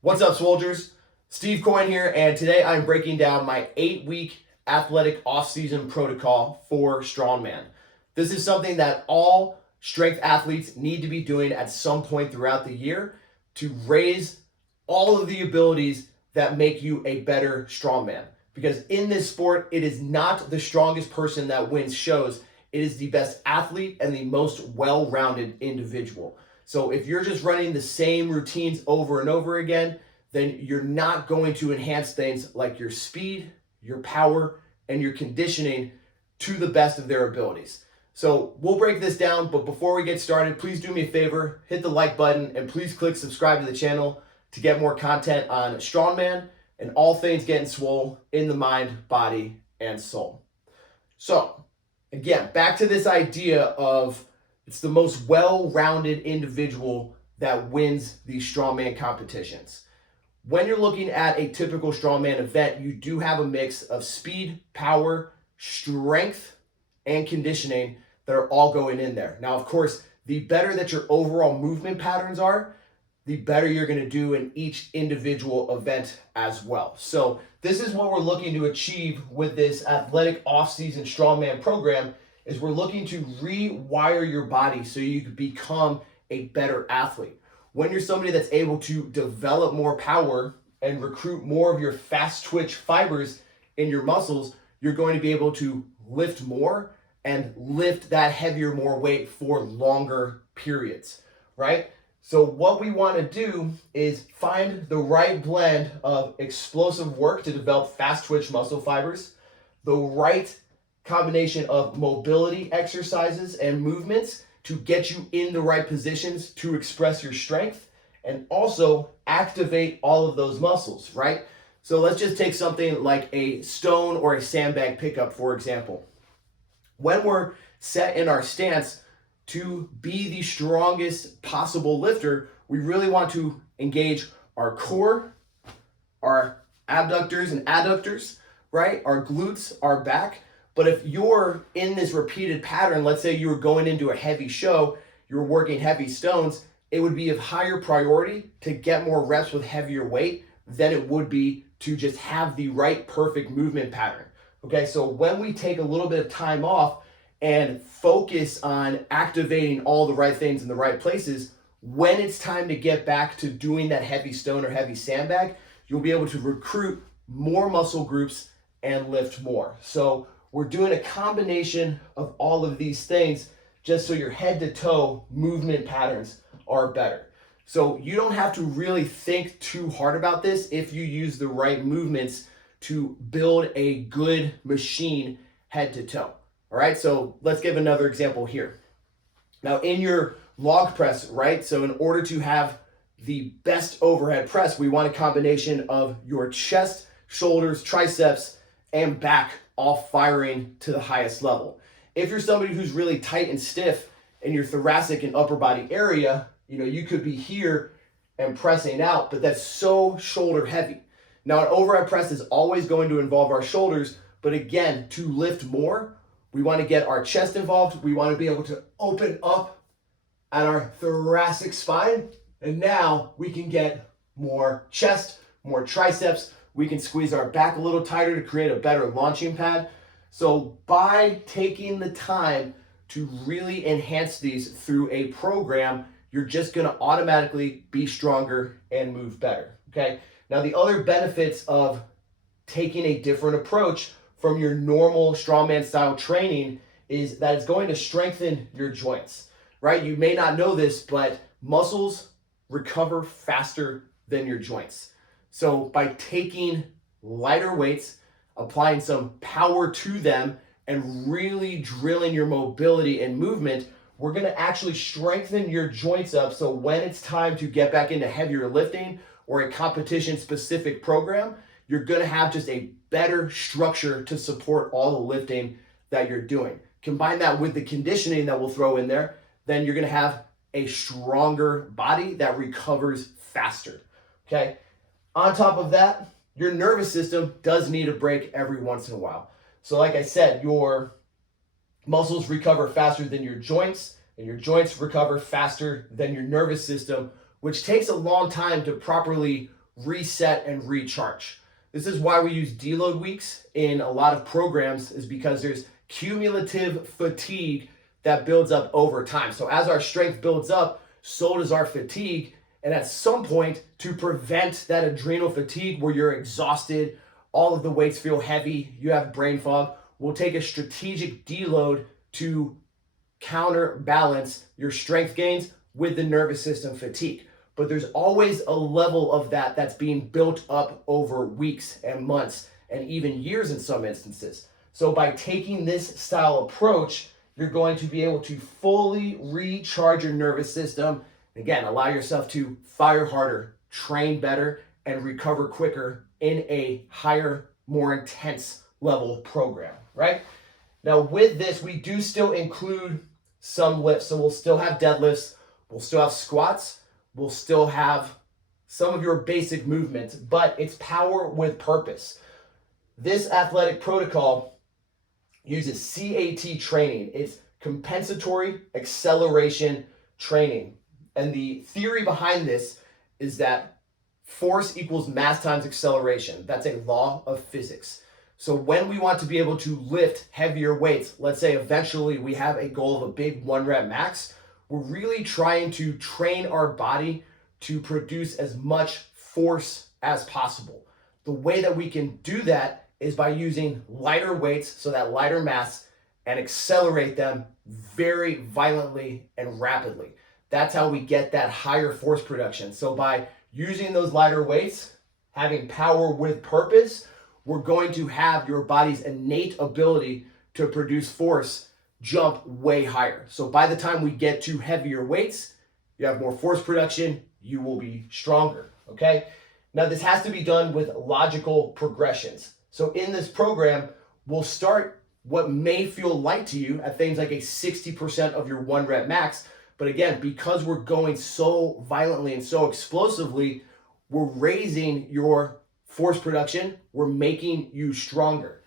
What's up, soldiers? Steve Coyne here, and today I'm breaking down my 8-week athletic off-season protocol for Strongman. This is something that all strength athletes need to be doing at some point throughout the year to raise all of the abilities that make you a better strongman. Because in this sport, it is not the strongest person that wins shows. It is the best athlete and the most well-rounded individual. So if you're just running the same routines over and over again, then you're not going to enhance things like your speed, your power, and your conditioning to the best of their abilities. So we'll break this down, but before we get started, please do me a favor, hit the like button, and please click subscribe to the channel to get more content on Strongman and all things getting swole in the mind, body, and soul. So again, back to this idea of it's the most well-rounded individual that wins these strongman competitions. When you're looking at a typical strongman event, you do have a mix of speed, power, strength, and conditioning that are all going in there. Now, of course, the better that your overall movement patterns are, the better you're going to do in each individual event as well. So this is what we're looking to achieve with this athletic off-season strongman program is we're looking to rewire your body so you can become a better athlete. When you're somebody that's able to develop more power and recruit more of your fast twitch fibers in your muscles, you're going to be able to lift more and lift that heavier, more weight for longer periods, right? So what we want to do is find the right blend of explosive work to develop fast twitch muscle fibers, the right combination of mobility exercises and movements to get you in the right positions to express your strength and also activate all of those muscles, right? So let's just take something like a stone or a sandbag pickup, for example. When we're set in our stance to be the strongest possible lifter, we really want to engage our core, our abductors and adductors, right? Our glutes, our back. But if you're in this repeated pattern, let's say you were going into a heavy show, you're working heavy stones, it would be of higher priority to get more reps with heavier weight than it would be to just have the right perfect movement pattern. Okay, so when we take a little bit of time off and focus on activating all the right things in the right places, when it's time to get back to doing that heavy stone or heavy sandbag, you'll be able to recruit more muscle groups and lift more. So we're doing a combination of all of these things just so your head to toe movement patterns are better. So you don't have to really think too hard about this if you use the right movements to build a good machine head to toe. All right, so let's give another example here. Now in your log press, right? So in order to have the best overhead press, we want a combination of your chest, shoulders, triceps, and back all firing to the highest level. If you're somebody who's really tight and stiff in your thoracic and upper body area, you could be here and pressing out, but that's so shoulder heavy. Now an overhead press is always going to involve our shoulders, but again, to lift more, we want to get our chest involved. We want to be able to open up at our thoracic spine, and now we can get more chest, more triceps. We can squeeze our back a little tighter to create a better launching pad. So by taking the time to really enhance these through a program, you're just going to automatically be stronger and move better, okay? Now the other benefits of taking a different approach from your normal strongman style training is that it's going to strengthen your joints, right? You may not know this, but muscles recover faster than your joints. So by taking lighter weights, applying some power to them, and really drilling your mobility and movement, we're going to actually strengthen your joints up. So when it's time to get back into heavier lifting or a competition specific program, you're going to have just a better structure to support all the lifting that you're doing. Combine that with the conditioning that we'll throw in there, then you're going to have a stronger body that recovers faster, okay? On top of that, your nervous system does need a break every once in a while. So like I said, your muscles recover faster than your joints, and your joints recover faster than your nervous system, which takes a long time to properly reset, and recharge. This is why we use deload weeks in a lot of programs, is because there's cumulative fatigue that builds up over time. So as our strength builds up, so does our fatigue. And at some point, to prevent that adrenal fatigue where you're exhausted, all of the weights feel heavy, you have brain fog, we'll take a strategic deload to counterbalance your strength gains with the nervous system fatigue. But there's always a level of that that's being built up over weeks and months and even years in some instances. So by taking this style approach, you're going to be able to fully recharge your nervous system. Again, allow yourself to fire harder, train better, and recover quicker in a higher, more intense level program, right? Now with this, we do still include some lifts. So we'll still have deadlifts, we'll still have squats, we'll still have some of your basic movements, but it's power with purpose. This athletic protocol uses CAT training. It's compensatory acceleration training. And the theory behind this is that force equals mass times acceleration. That's a law of physics. So when we want to be able to lift heavier weights, let's say eventually we have a goal of a big 1 rep max, we're really trying to train our body to produce as much force as possible. The way that we can do that is by using lighter weights, so that lighter mass, and accelerate them very violently and rapidly. That's how we get that higher force production. So by using those lighter weights, having power with purpose, we're going to have your body's innate ability to produce force jump way higher. So by the time we get to heavier weights, you have more force production, you will be stronger, okay? Now this has to be done with logical progressions. So in this program, we'll start what may feel light to you at things like a 60% of your 1 rep max. But again, because we're going so violently and so explosively, we're raising your force production, we're making you stronger.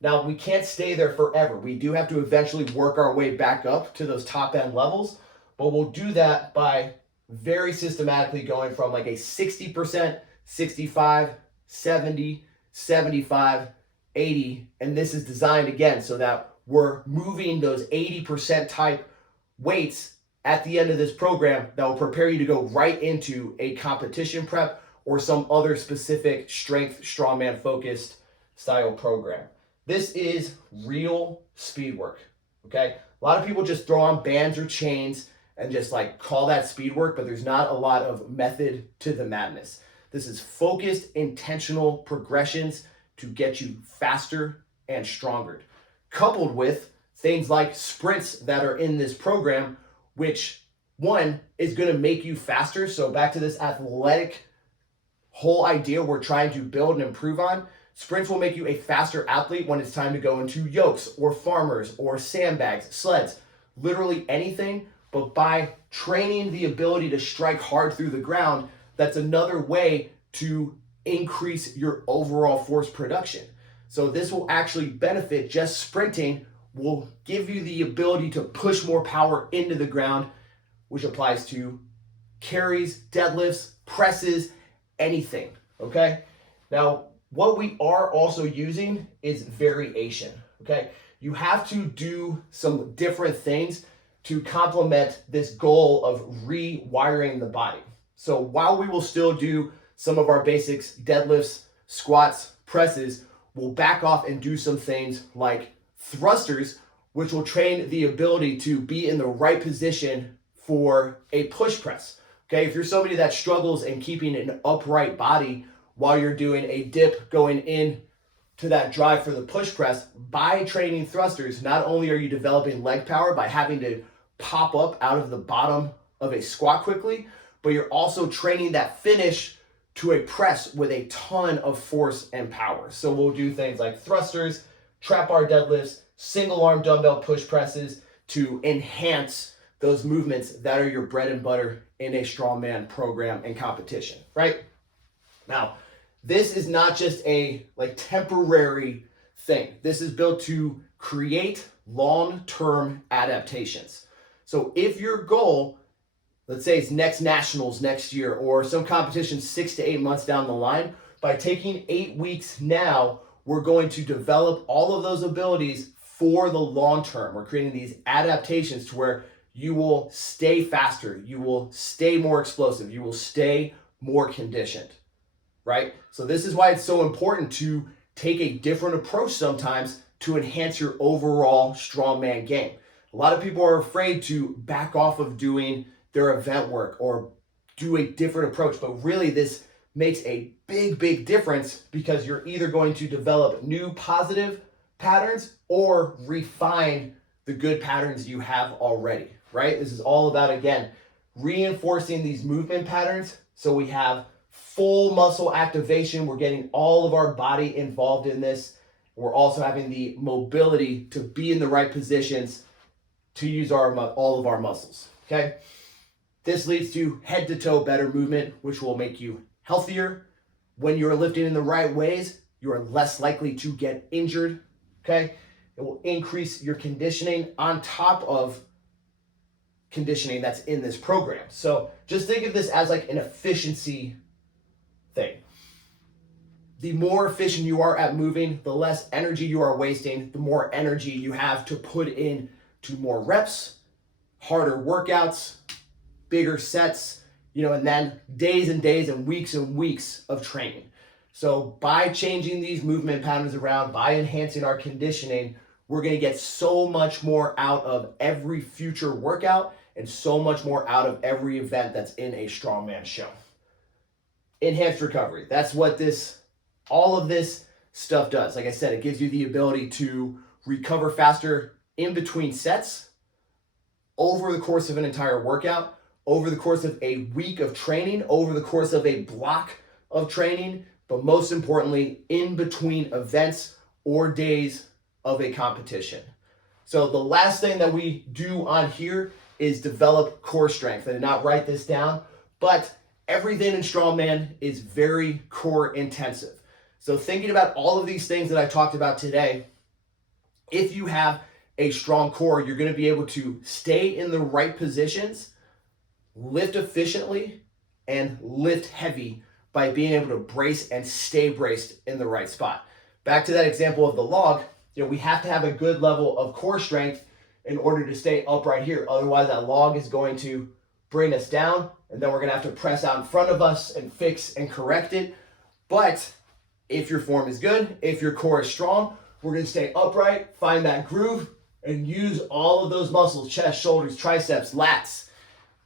Now, we can't stay there forever. We do have to eventually work our way back up to those top end levels, but we'll do that by very systematically going from like a 60%, 65, 70, 75, 80, and this is designed again so that we're moving those 80% type weights at the end of this program that will prepare you to go right into a competition prep or some other specific strength, strongman focused style program. This is real speed work, okay? A lot of people just throw on bands or chains and just like call that speed work, but there's not a lot of method to the madness. This is focused, intentional progressions to get you faster and stronger, coupled with things like sprints that are in this program, which one is going to make you faster. So back to this athletic whole idea we're trying to build and improve on. Sprints will make you a faster athlete when it's time to go into yokes or farmers or sandbags, sleds, literally anything. But by training the ability to strike hard through the ground, that's another way to increase your overall force production. So this will actually benefit. Just sprinting will give you the ability to push more power into the ground, which applies to carries, deadlifts, presses, anything, okay? Now, what we are also using is variation, okay? You have to do some different things to complement this goal of rewiring the body. So while we will still do some of our basics, deadlifts, squats, presses, we'll back off and do some things like thrusters, which will train the ability to be in the right position for a push press. Okay, if you're somebody that struggles in keeping an upright body while you're doing a dip going in to that drive for the push press, by training thrusters, not only are you developing leg power by having to pop up out of the bottom of a squat quickly, but you're also training that finish to a press with a ton of force and power. So we'll do things like thrusters, trap bar deadlifts, single arm dumbbell push presses to enhance those movements that are your bread and butter in a strongman program and competition, right? Now, this is not just a temporary thing. This is built to create long-term adaptations. So if your goal let's say it's next nationals next year or some competition 6 to 8 months down the line, by taking 8 weeks now, we're going to develop all of those abilities for the long term. We're creating these adaptations to where you will stay faster, you will stay more explosive, you will stay more conditioned, right? So this is why it's so important to take a different approach sometimes to enhance your overall strongman game. A lot of people are afraid to back off of doing their event work or do a different approach, but really this makes a big difference because you're either going to develop new positive patterns or refine the good patterns you have already, right? This is all about, again, reinforcing these movement patterns so we have full muscle activation. We're getting all of our body involved in this. We're also having the mobility to be in the right positions to use all of our muscles, okay? This leads to head to toe better movement, which will make you healthier. When you're lifting in the right ways, you are less likely to get injured, okay? It will increase your conditioning on top of conditioning that's in this program. So just think of this as like an efficiency thing. The more efficient you are at moving, the less energy you are wasting, the more energy you have to put in to more reps, harder workouts, bigger sets, and then days and days and weeks of training. So by changing these movement patterns around, by enhancing our conditioning, we're going to get so much more out of every future workout and so much more out of every event that's in a strongman show. Enhanced recovery. That's what all of this stuff does. Like I said, it gives you the ability to recover faster in between sets, over the course of an entire workout, over the course of a week of training, over the course of a block of training, but most importantly, in between events or days of a competition. So the last thing that we do on here is develop core strength. I did not write this down, but everything in strongman is very core intensive. So thinking about all of these things that I talked about today, if you have a strong core, you're going to be able to stay in the right positions, lift efficiently, and lift heavy by being able to brace and stay braced in the right spot. Back to that example of the log, we have to have a good level of core strength in order to stay upright here. Otherwise, that log is going to bring us down, and then we're going to have to press out in front of us and fix and correct it. But if your form is good, if your core is strong, we're going to stay upright, find that groove, and use all of those muscles, chest, shoulders, triceps, lats,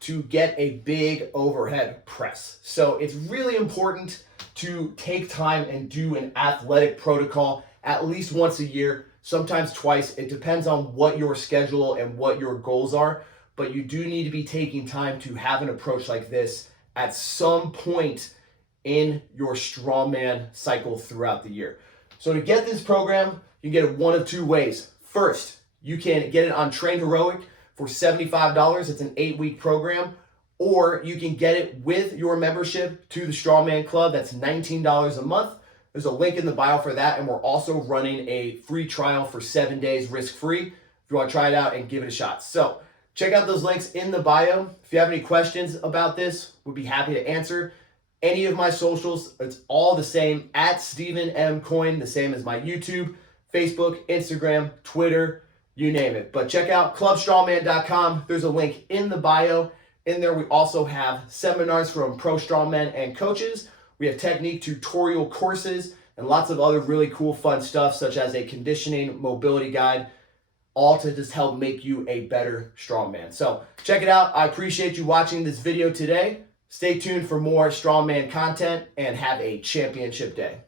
to get a big overhead press. So it's really important to take time and do an athletic protocol at least once a year, sometimes twice. It depends on what your schedule and what your goals are, but you do need to be taking time to have an approach like this at some point in your strongman cycle throughout the year. So to get this program, you get it one of two ways. First, you can get it on Train Heroic for $75. It's an 8-week program. Or you can get it with your membership to the Strongman Club. That's $19 a month. There's a link in the bio for that. And we're also running a free trial for 7 days risk-free if you want to try it out and give it a shot. So check out those links in the bio. If you have any questions about this, we'd be happy to answer. Any of my socials, it's all the same, at Stephen M. Coyne, the same as my YouTube, Facebook, Instagram, Twitter, you name it. But check out clubstrongman.com. There's a link in the bio. In there, we also have seminars from pro strongmen and coaches. We have technique tutorial courses and lots of other really cool, fun stuff, such as a conditioning mobility guide, all to just help make you a better strongman. So check it out. I appreciate you watching this video today. Stay tuned for more strongman content and have a championship day.